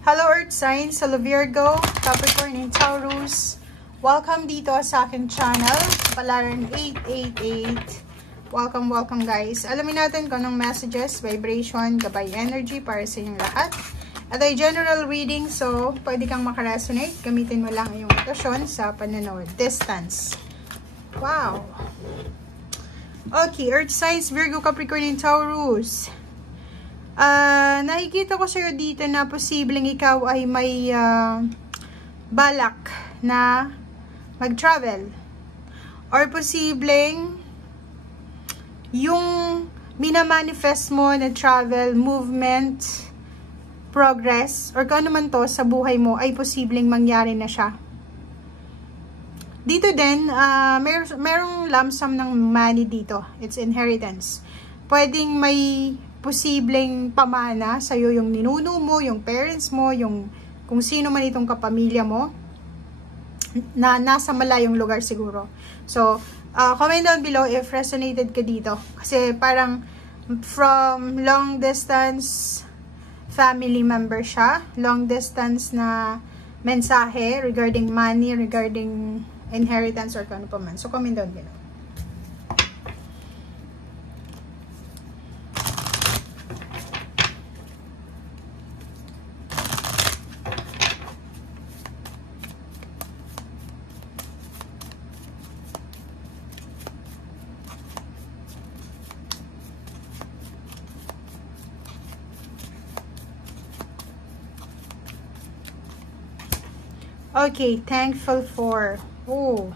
Hello Earth signs, hello Virgo, Capricorn, and Taurus. Welcome dito sa aking channel, Palaran 888. Welcome guys. Alamin natin kung anong messages, vibration, gabay energy para sa inyong lahat. At ay general reading, so pwede kang makaresonate. Gamitin mo lang yung intuition sa pananood. Distance. Wow. Okay, Earth signs, Virgo, Capricorn, and Taurus. Nakikita ko sa'yo dito na posibleng ikaw ay may balak na mag-travel. Or posibleng yung minamanifest mo na travel, movement, progress, or kung ano man to sa buhay mo ay posibleng mangyari na siya. Dito din, merong lump sum ng money dito. It's inheritance. Pwedeng may posibleng pamana sa'yo yung ninuno mo, yung parents mo, yung kung sino man itong kapamilya mo na nasa malayong lugar siguro. So, comment down below if resonated ka dito. Kasi parang from long distance family member siya. Long distance na mensahe regarding money, regarding inheritance or kung ano pa man. So, comment down below. Okay, thankful for. Oh.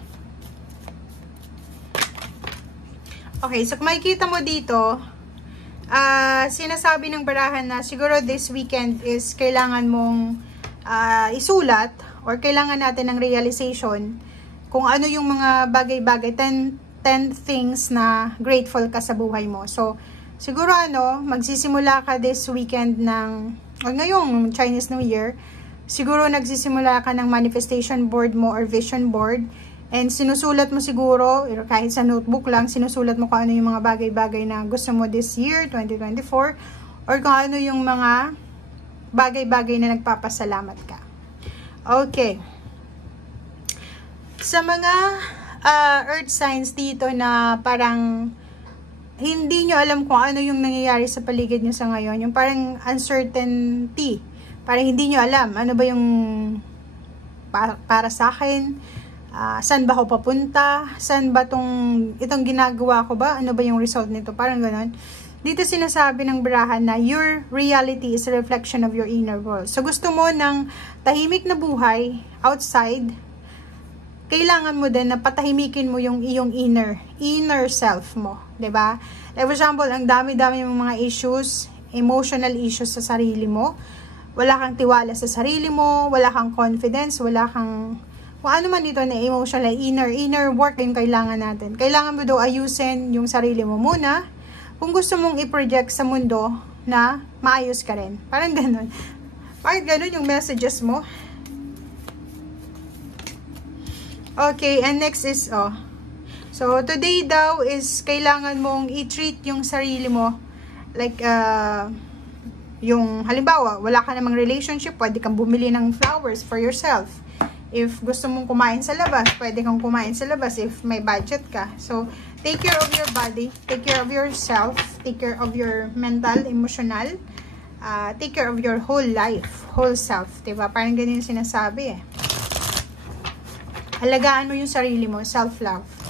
Okay, so kung makikita mo dito, sinasabi ng barahan na siguro this weekend is kailangan mong isulat or kailangan natin ng realization kung ano yung mga bagay-bagay, 10 things na grateful ka sa buhay mo. So, siguro magsisimula ka this weekend ng, o ngayong Chinese New Year, siguro nagsisimula ka ng manifestation board mo or vision board and sinusulat mo siguro, kahit sa notebook lang, sinusulat mo kung ano yung mga bagay-bagay na gusto mo this year, 2024, or kung ano yung mga bagay-bagay na nagpapasalamat ka. Okay. Sa mga earth signs dito na parang hindi nyo alam kung ano yung nangyayari sa paligid nyo sa ngayon, yung parang uncertainty, parang hindi nyo alam, ano ba yung para sa akin, saan ba ako papunta, saan ba itong ginagawa ko ba, ano ba yung result nito, parang ganon. Dito sinasabi ng barahan na your reality is a reflection of your inner world. So gusto mo ng tahimik na buhay outside, kailangan mo din na patahimikin mo yung iyong inner self mo, 'di ba? Like for example, ang dami-dami mong mga issues, emotional issues sa sarili mo. Wala kang tiwala sa sarili mo, wala kang confidence, wala kang kung ano man dito na emotional, inner work yung kailangan natin. Kailangan mo daw ayusin yung sarili mo muna kung gusto mong i-project sa mundo na maayos ka rin. Parang ganun. Bakit ganun yung messages mo? Okay, and next is, so today daw is kailangan mong i-treat yung sarili mo like, yung halimbawa, wala ka namang relationship, pwede kang bumili ng flowers for yourself. If gusto mong kumain sa labas, pwede kang kumain sa labas if may budget ka. So, take care of your body, take care of yourself, take care of your mental, emotional, take care of your whole life, whole self. Diba? Parang ganyan yung sinasabi eh. Alagaan mo yung sarili mo, self-love.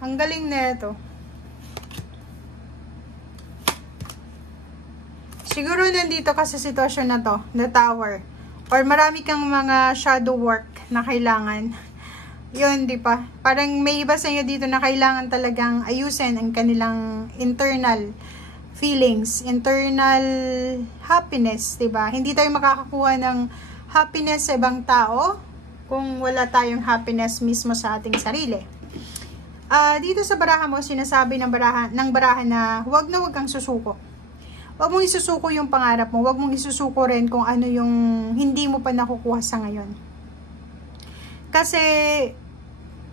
Ang galing na ito. Siguro nandito ka sa sitwasyon na to, the tower. Or marami kang mga shadow work na kailangan. Yun, di pa? Parang may iba sa inyo dito na kailangan talagang ayusin ang kanilang internal feelings, internal happiness, di ba? Hindi tayo makakakuha ng happiness sa ibang tao kung wala tayong happiness mismo sa ating sarili. Dito sa baraha mo, sinasabi ng barahan na huwag kang susuko. Huwag mong isusuko yung pangarap mo. Huwag mong isusuko rin kung ano yung hindi mo pa nakukuha sa ngayon. Kasi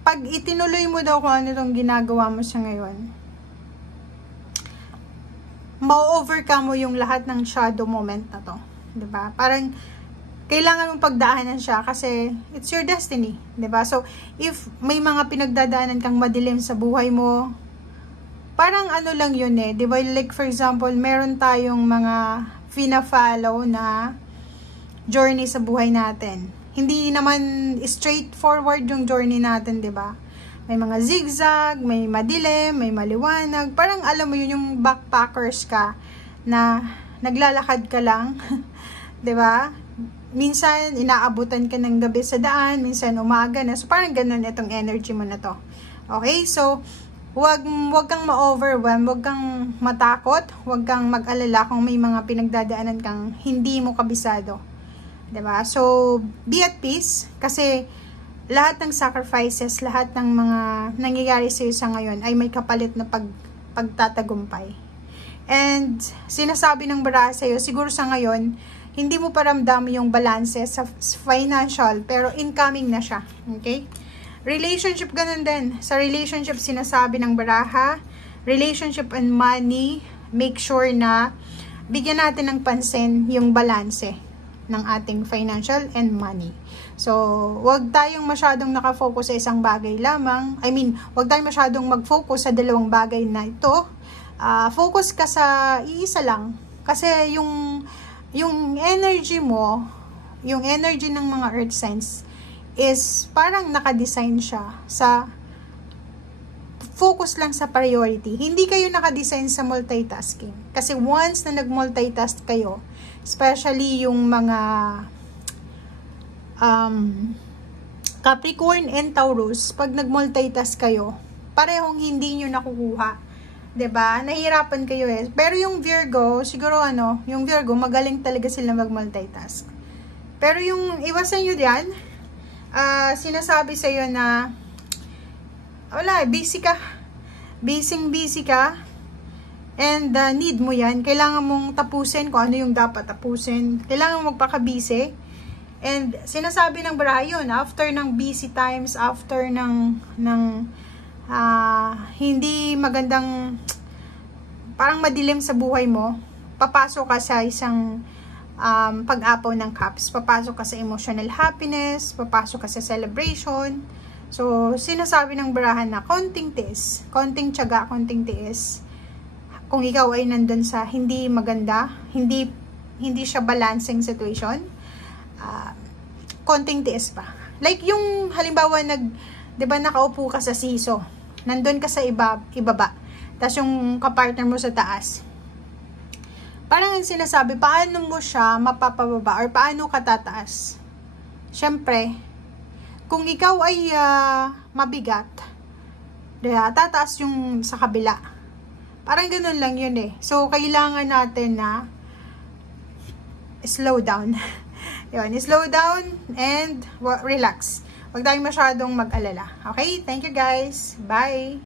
pag itinuloy mo daw kung ano itong ginagawa mo sa ngayon, ma-overcome mo yung lahat ng shadow moment na to. Diba? Parang, kailangan mong pagdaanan siya kasi it's your destiny. Diba? So, if may mga pinagdadaanan kang madilim sa buhay mo, parang ano lang yun eh. Diba? Like, for example, meron tayong mga fina-follow na journey sa buhay natin. Hindi naman straightforward yung journey natin, diba? May mga zigzag, may madilim, may maliwanag. Parang alam mo yun, yung backpackers ka na naglalakad ka lang. Diba? Minsan, inaabutan ka ng gabi sa daan, minsan umaga na. So, parang ganun itong energy mo na to. Okay? So, wag kang ma-overwhelm, wag kang matakot, wag kang mag-alala kung may mga pinagdadaanan kang hindi mo kabisado. Diba? So, be at peace. Kasi, lahat ng sacrifices, lahat ng mga nangyayari sa'yo sa ngayon ay may kapalit na pagtatagumpay. And, sinasabi ng baraha sa'yo, siguro sa ngayon, hindi mo paramdam yung balance sa financial, pero incoming na siya. Okay? Relationship, ganun din. Sa relationship, sinasabi ng baraha, relationship and money, make sure na bigyan natin ng pansin yung balance ng ating financial and money. So, wag tayong masyadong nakafocus sa isang bagay lamang. I mean, wag tayong masyadong mag-focus sa dalawang bagay na ito. Focus ka sa iisa lang. Kasi yung energy mo, yung energy ng mga earth signs is parang nakadesign siya sa focus lang sa priority. Hindi kayo nakadesign sa multitasking. Kasi once na nag-multitask kayo, especially yung mga Capricorn and Taurus, pag nag-multitask kayo, parehong hindi nyo nakukuha. 'Di ba? Nahihirapan kayo eh. Pero yung Virgo, siguro yung Virgo magaling talaga sila mag-multitask. Pero yung iwasan niyo diyan, sinasabi sa iyo na wala, busy ka. Busy ka. And need mo 'yan. Kailangan mong tapusin kung ano yung dapat tapusin. Kailangan mong magpaka-busy. And sinasabi ng baraha yun, after ng busy times, after ng hindi magandang, parang madilim sa buhay mo, papasok ka sa isang pag-apaw ng cups, papasok ka sa emotional happiness, papasok ka sa celebration. So, sinasabi ng barahan na konting tiis, konting tiyaga, konting tiis. Kung ikaw ay nandun sa hindi maganda, hindi siya balancing situation, konting tiis pa. Like yung halimbawa diba nakaupo ka sa siso, nandun ka sa ibaba, tapos yung kapartner mo sa taas. Parang yung sinasabi, paano mo siya mapapababa or paano ka tataas? Siyempre, kung ikaw ay mabigat, tataas yung sa kabila. Parang ganun lang yun eh. So, kailangan natin na slow down. Yun, slow down and relax. Huwag tayong masyadong mag-alala. Okay? Thank you guys. Bye!